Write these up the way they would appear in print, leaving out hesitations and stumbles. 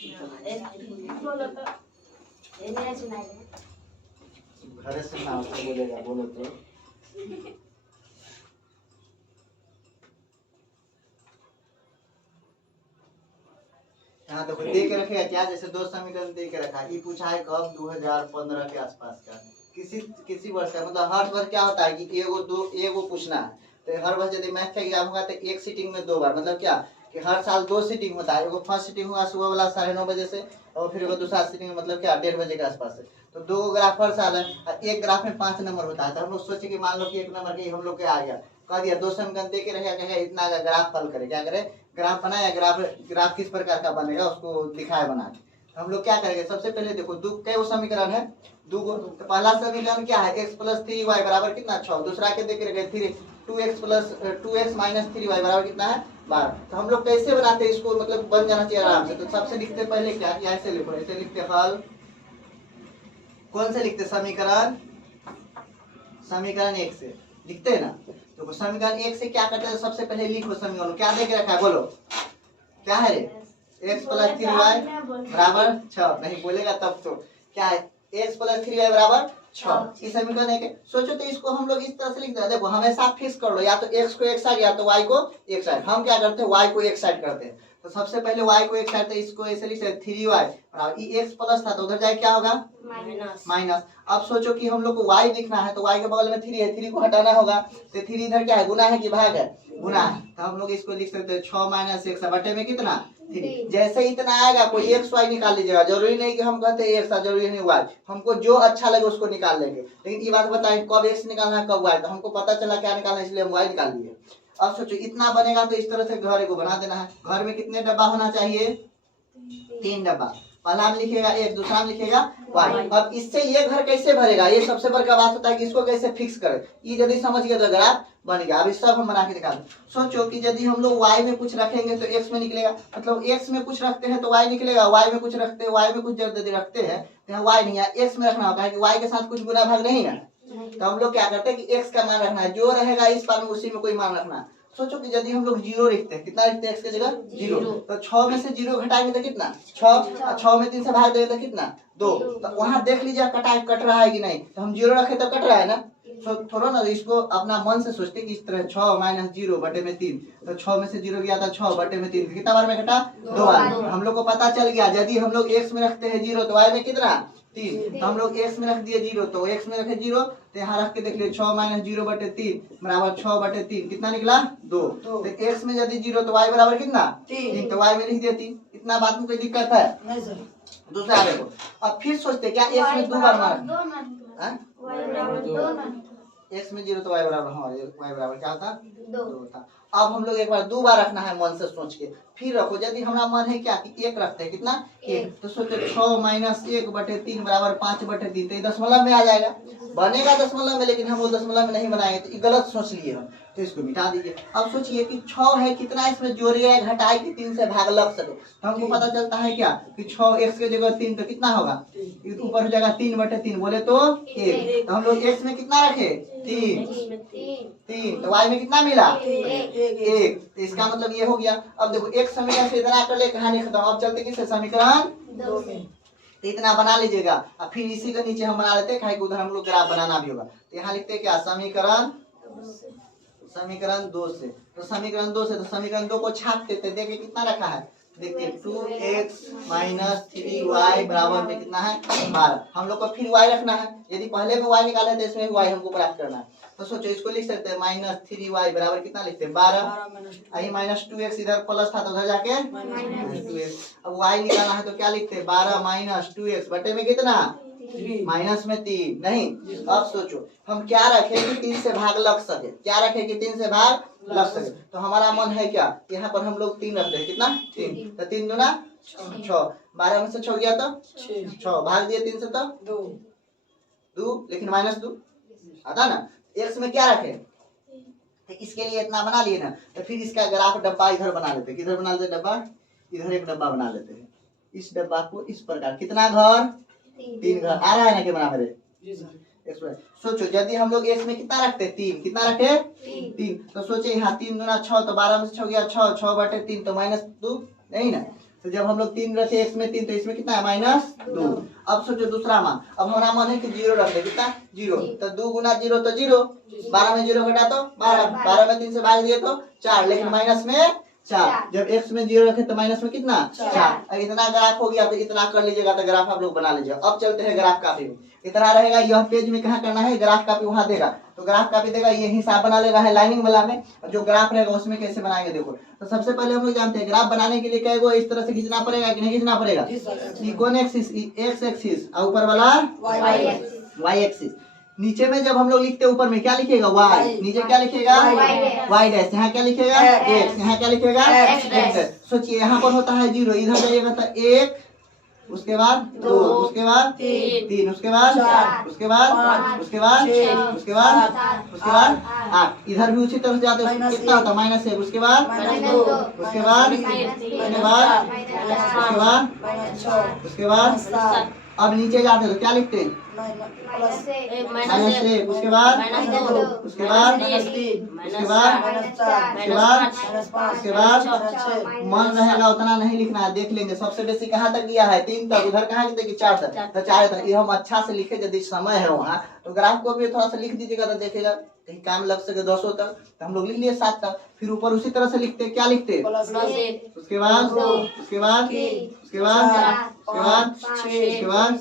घर से नाम से बोलेगा, बोलो तो। हाँ देखो दे के रखेगा क्या, जैसे दो समीकरण दे के रखा, ये पूछा है कब 2015 के आसपास का, किसी वर्ष का, मतलब हर वर्ष क्या होता है कि एगो पूछना है। तो हर वर्ष यदि मैथ का एग्जाम होगा तो एक सीटिंग में 2 बार, मतलब क्या कि हर साल 2 सीटिंग होता है। एगो फर्स्ट सीटिंग होगा सुबह वाला 9:30 बजे से, और फिर एगो दूसरा सीटिंग मतलब क्या 1:30 बजे के आसपास से। तो 2 ग्राफ हर साल है, और एक ग्राफ में 5 नंबर होता है। तो हम लोग सोचे कि मान लो कि 1 नंबर के हम लोग के आ गया, कह दिया 2 समीकरण दे के रहेगा, कहेगा इतना का ग्राफ हल करे, क्या करे ग्राफ बनाया, ग्राफ किस प्रकार का बनेगा उसको दिखाए बना के। हम लोग क्या करेंगे, सबसे पहले देखो कई समीकरण है, 2 गो। तो पहला समीकरण क्या है, x + 3y बराबर कितना 6। दूसरा के देख रहे 2x - 3y बराबर कितना है 12। तो हम लोग कैसे बनाते हैं इसको, मतलब बन जाना चाहिए आराम से। तो सबसे लिखते पहले क्या, ऐसे लिखो, ऐसे लिखते हल, कौन से लिखते समीकरण 1 से लिखते हैं ना। तो समीकरण 1 से क्या करते हैं, सबसे पहले लिखो समीकरण, क्या दे के रखा है बोलो, क्या है रे, x + 3y बराबर 6। नहीं बोलेगा तब तो क्या है, x + 3y बराबर 6। इस समीकरण है। सोचो तो इसको हम लोग इस तरह से लिखते हैं, देखो हमेशा फिक्स कर लो, या तो x को एक साइड या तो y को एक साइड। हम क्या करते हैं, y को एक साइड करते हैं। तो सबसे पहले y को एक साइड, तो इसको ऐसे लिखते हैं 3y, और ये x प्लस था तो उधर जाए क्या होगा माइनस। अब सोचो कि हम लोग को y लिखना है, तो y के बगल में 3 है, 3 को हटाना होगा। तो 3 इधर क्या है, गुना है कि भाग है, गुना है। तो हम लोग इसको लिख सकते हैं 6 - 1 बटे में कितना 3। जैसे इतना आएगा कोई x y निकाल लीजिएगा, जरूरी नहीं कि हम कहते हैं x, जरूरी नहीं y, हमको जो अच्छा लगे उसको निकाल लेंगे। लेकिन ये बात बताएं कब x निकालना है कब y, तो हमको पता चला क्या निकालना है, इसलिए हम y निकाल लिए। अब सोचो इतना बनेगा, तो इस तरह से घर को बना देना है। घर में कितने डब्बा होना चाहिए, 3 डब्बा। पहला में लिखेगा x, दूसरा में लिखेगा y। अब इससे ये घर कैसे भरेगा, ये सबसे बड़का बात होता है कि इसको कैसे फिक्स करें। ये यदि समझ गए तो ग्राफ बन गया। अब इस सब हम बना के दिखा दो। सोचो कि यदि हम लोग y में कुछ रखेंगे तो x में निकलेगा, मतलब x में कुछ रखते हैं तो y निकलेगा, y में कुछ रखते हैं, y में कुछ यदि रखते हैं तो यहाँ y नहीं है, x में रखना होगा कि y के साथ कुछ गुना भाग नहीं है। तो हम लोग क्या करते हैं कि x का मान रखना है, जो रहेगा इस बार में उसी में कोई मान रखना है। सोचो कि यदि हम लोग 0 लिखते हैं, कितना लिखते हैं x की जगह 0, तो 6 में से 0 घटाएंगे तो कितना 6, 6 में 3 से भाग देंगे तो कितना 2। तो वहां देख लीजिए कट रहा है कि नहीं। तो हम 0 रखे तो कट रहा है ना। तो थोड़ा ना इसको अपना मन से सोचते कि इस तरह 6 - 0 बटे में 3, तो 6 में से 0 गया था 6 बटे में 3, कितना बार में घटा 2 बार। हम लोग को पता चल गया यदि हम लोग x में रखते हैं 0 तो y में कितना 3। तो हम लोग x में रख दिए 0, तो x में रखे 0, तो यहाँ रख के देख लिए 6 - 0 बटे 3 बराबर 6 बटे 3, कितना निकला 2। तो x में यदि 0 तो y बराबर कितना 3, तो y में लिख दिया 3। इतना बात में कोई दिक्कत है नहीं सर। दूसरा देखो, अब फिर सोचते क्या x में 2 बार मार, x में 0 तो y बराबर, हाँ y बराबर क्या था 2 था। अब हम लोग एक बार 2 बार रखना है मन से सोच के, फिर रखो। यदि हमारा मन है क्या कि 1 रखते हैं, कितना 1, तो सोचो 6 - 1 बटे 3 बराबर 5 बटे 3, तो ये दशमलव में आ जाएगा, बनेगा दशमलव में, लेकिन हम वो दशमलव में नहीं बनाएंगे, तो ये गलत सोच लिए हम, तो इसको मिटा दीजिए। अब सोचिए कि 6 है, कितना इसमें जोड़िए घटाए कि 3 से भाग लग सके। तो हमको पता चलता है क्या कि 6 x के जगह 3, तो कितना होगा ऊपर हो जाएगा 3 बटे 3, बोले तो 1। तो हम लोग x में कितना रखे 3, तो y में कितना मिला 1। तो इसका मतलब ये हो गया। अब देखो एक समीकरण से इतना कर ले, कहानी खत्म। अब चलते किससे, समीकरण 2 में। तो इतना बना लीजिएगा, और फिर इसी के नीचे हम बना लेते हैं, उधर हम लोग ग्राफ बनाना भी होगा। तो यहाँ लिखते हैं क्या, समीकरण 2 से। तो समीकरण 2 से, तो समीकरण 2 को छाप देते, देखिए कितना रखा है, देखिए 2x - 3y बराबर में कितना है 12। हम लोग को फिर y रखना है, यदि पहले में y निकाले तो इसमें y हमको प्राप्त करना है। तो सोचो इसको लिख सकते हैं -3y बराबर कितना लिखते हैं 12। आई -2x इधर प्लस था तो उधर जाके -2x। अब y निकालना है तो क्या लिखते हैं 12 - 2x बटे में कितना माइनस में 3 नहीं। अब सोचो हम क्या रखें कि 3 से भाग लग सके, क्या रखें कि 3 से भाग लग सके। तो हमारा मन है क्या, यहाँ पर हम लोग 3 रखते हैं, कितना 3, तो 3 दूना 6, 12 में से 6 गया तो 6, भाग दिए 3 से तो 2, लेकिन -2 आता ना। x में क्या रखे, तो इसके लिए इतना बना लिए ना। तो फिर इसका ग्राफ डब्बा इधर बना लेते, किधर बना लेते डब्बा, इधर एक डब्बा बना लेते हैं। इस डब्बा को इस प्रकार, कितना घर 3 घर आ रहा है ना कैमरा मेरे जी सर। सोचो यदि हम लोग x में कितना रखते 3, कितना रखे 3, तो सोचे यहाँ 3 दूना 6, तो 12 में से 6 गया 6, 6 बटे 3 तो -2 नहीं ना। तो जब हम लोग 3 रखे x में 3 तो इसमें कितना है -2। अब सोचो दूसरा मान, अब हमारा मन है कि 0 रख दे, कितना 0, तो 2 गुना 0 तो 0, 12 में 0 घटा तो 12, 12 में 3 से भाग दिए तो 4, लेकिन माइनस में 4। जब x में 0 रखे तो माइनस में कितना 4। इतना ग्राफ हो गया तो इतना कर लीजिएगा, तो ग्राफ आप लोग बना लीजिए। अब चलते हैं ग्राफ कॉपी में। इतना रहेगा, यह पेज में कहाँ करना है, ग्राफ कॉपी वहां देगा, तो ग्राफ कॉपी देगा, ये हिसाब बना लेना है लाइनिंग वाला में, और जो ग्राफ रहेगा उसमें कैसे बनाएंगे देखो। तो सबसे पहले हम लोग जानते हैं ग्राफ बनाने के लिए क्या है, इस तरह से खींचना पड़ेगा कि नहीं खींचना पड़ेगा। ये कौन एक्सिस, x एक्सिस, और ऊपर वाला y एक्सिस। नीचे में जब हम लोग लिखते हैं ऊपर में क्या लिखेगा y, नीचे क्या लिखेगा y डैश, यहाँ क्या लिखेगा x, यहाँ क्या लिखेगा x। सोचिए यहाँ पर होता है 0, इधर जाइएगा तो 1, उसके बाद 2, उसके बाद 3, उसके बाद 4, उसके बाद उसके बाद उसके बाद 8। इधर भी उसी तरह से जाते हैं, कितना होता है -1, उसके बाद उसके बाद उसके बाद अब नीचे जाते हैं तो क्या लिखते हैं -1, उसके बाद उसके बाद उसके बाद मन रहेगा उतना नहीं लिखना है, देख लेंगे सबसे बेसी कहाँ तक दिया है 3 तक, उधर कहाँ देखिए 4 तक, तो 4 तक ये हम अच्छा से लिखे, यदि समय है वहाँ तो ग्राफ को भी थोड़ा सा लिख दीजिएगा, तो देखेगा कहीं काम लग सके 200 तक, तो हम लोग लिख लिए 7 तक। फिर ऊपर उसी तरह से लिखते क्या लिखते, उसके बाद उसके बाद उसके बाद उसके बाद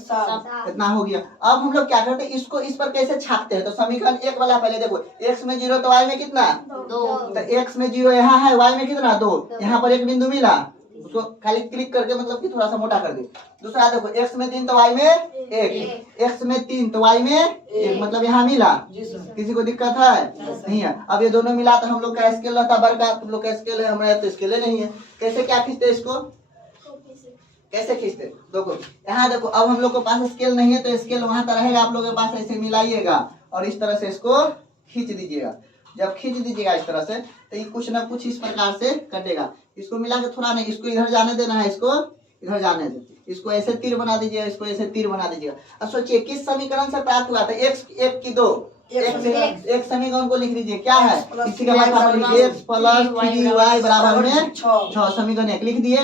इतना हो गया। अब हम लोग क्या करते हैं, इसको इस पर कैसे छापते हैं, तो समीकरण 1 वाला पहले देखो, x में 0 तो y में कितना 2, तो x में 0 यहाँ है, y में कितना 2, यहाँ पर एक बिंदु मिला, उसको खाली क्लिक करके मतलब कि थोड़ा सा मोटा कर दे। दूसरा देखो x में 3 तो y में 1, x में 3 तो y में 1, मतलब यहाँ मिला, किसी को दिक्कत है नहीं है। अब ये दोनों मिला तो हम लोग का स्केल रहता बड़का, तुम लोग का स्केल है, हमारे तो स्केल नहीं है। कैसे क्या खींचते इसको, कैसे खींचते देखो, यहाँ देखो अब हम लोग के पास स्केल नहीं है तो स्केल वहां पर रहेगा, आप लोगों के पास ऐसे मिलाइएगा और इस तरह से इसको खींच दीजिएगा। जब खींच दीजिएगा इस तरह से तो ये कुछ ना कुछ इस प्रकार से कटेगा। इसको मिला के थोड़ा नहीं, इसको इधर जाने देना है, इसको इधर जाने दे, इसको ऐसे तीर बना दीजिएगा, इसको ऐसे तीर बना दीजिएगा। अब सोचिए किस समीकरण से प्राप्त हुआ था, x 1 की 2, एक समीकरण को लिख लीजिए, क्या है इसी का मतलब x + 3y बराबर में 6, समीकरण 1 लिख दिए।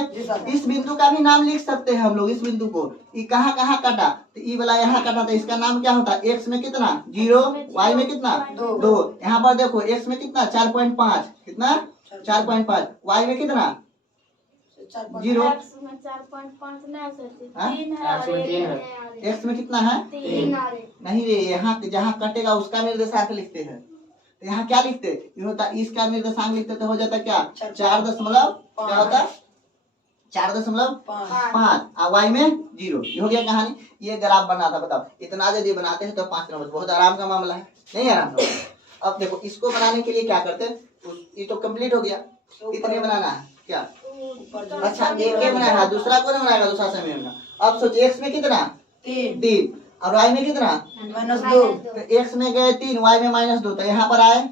इस बिंदु का भी नाम लिख सकते हैं हम लोग, इस बिंदु को ये कहाँ कहाँ कटा, तो ई वाला यहाँ कटा, तो इसका नाम क्या होता है, x में कितना 0, y में कितना 2, यहाँ पर देखो x में कितना 4.5, कितना 4.5, y में कितना 0, x में कितना है 3, नहीं रे, यहाँ जहाँ कटेगा उसका निर्देशांक लिखते हैं, तो यहाँ क्या लिखते ये होता, इसका निर्देशांक लिखते तो हो जाता क्या 4 क्या होता 4.5, y में 0। ये हो गया कहानी, ये ग्राफ बना था। बताओ इतना यदि बनाते हैं तो 5 नंबर, बहुत आराम का मामला है, नहीं आराम का। अब देखो इसको बनाने के लिए क्या करते हैं, ये तो कंप्लीट हो गया, कितने बनाना है क्या, अच्छा एक बनाया है, दूसरा कौन बनाएगा, दूसरा समय में। अब सोचिए x में कितना 3 और y में कितना -2, तो x में गए 3, y में -2, तो यहाँ पर आए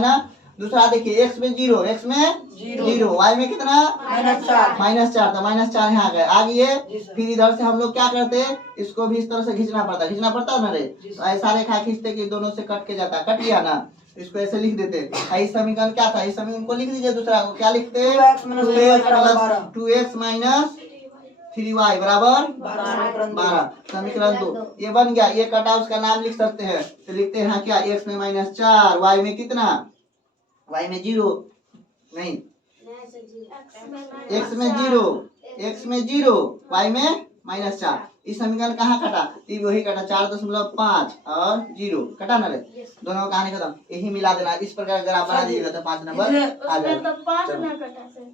ना। दूसरा देखिए x में 0, y में कितना -4, तो -4 यहाँ गए, आ गए। फिर इधर से हम लोग क्या करते हैं, इसको भी इस तरह से खींचना पड़ता ना रे, तो ऐसा रेखा खींचते कि दोनों से कट के जाता, कट गया ना, इसको ऐसे लिख देते। इस समीकरण क्या था, इस समीकरण को लिख दीजिए, दूसरा को क्या लिखते हैं 2x - 3y बराबर 12, समीकरण 2 ये बन गया। ये कटा उसका नाम लिख सकते हैं, तो लिखते हैं क्या x में -4, y में कितना, y में 0 नहीं, x में 0, y में -4। इस समीकरण कहाँ कटा, वही कटा 4.5 और 0 कटा ना रे, दोनों कहानी खत्म। यही मिला देना, इस प्रकार अगर आप बना दीजिएगा तो 5 नंबर आ जाएगा।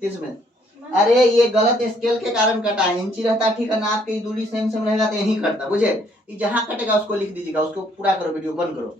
इसमें अरे ये गलत स्केल के कारण कटा है, इंची रहता है ठीक है ना, आपकी दूरी सेम रहेगा तो यही कटता, बुझे। जहाँ कटेगा उसको लिख दीजिएगा, उसको पूरा करो, वीडियो बंद करो।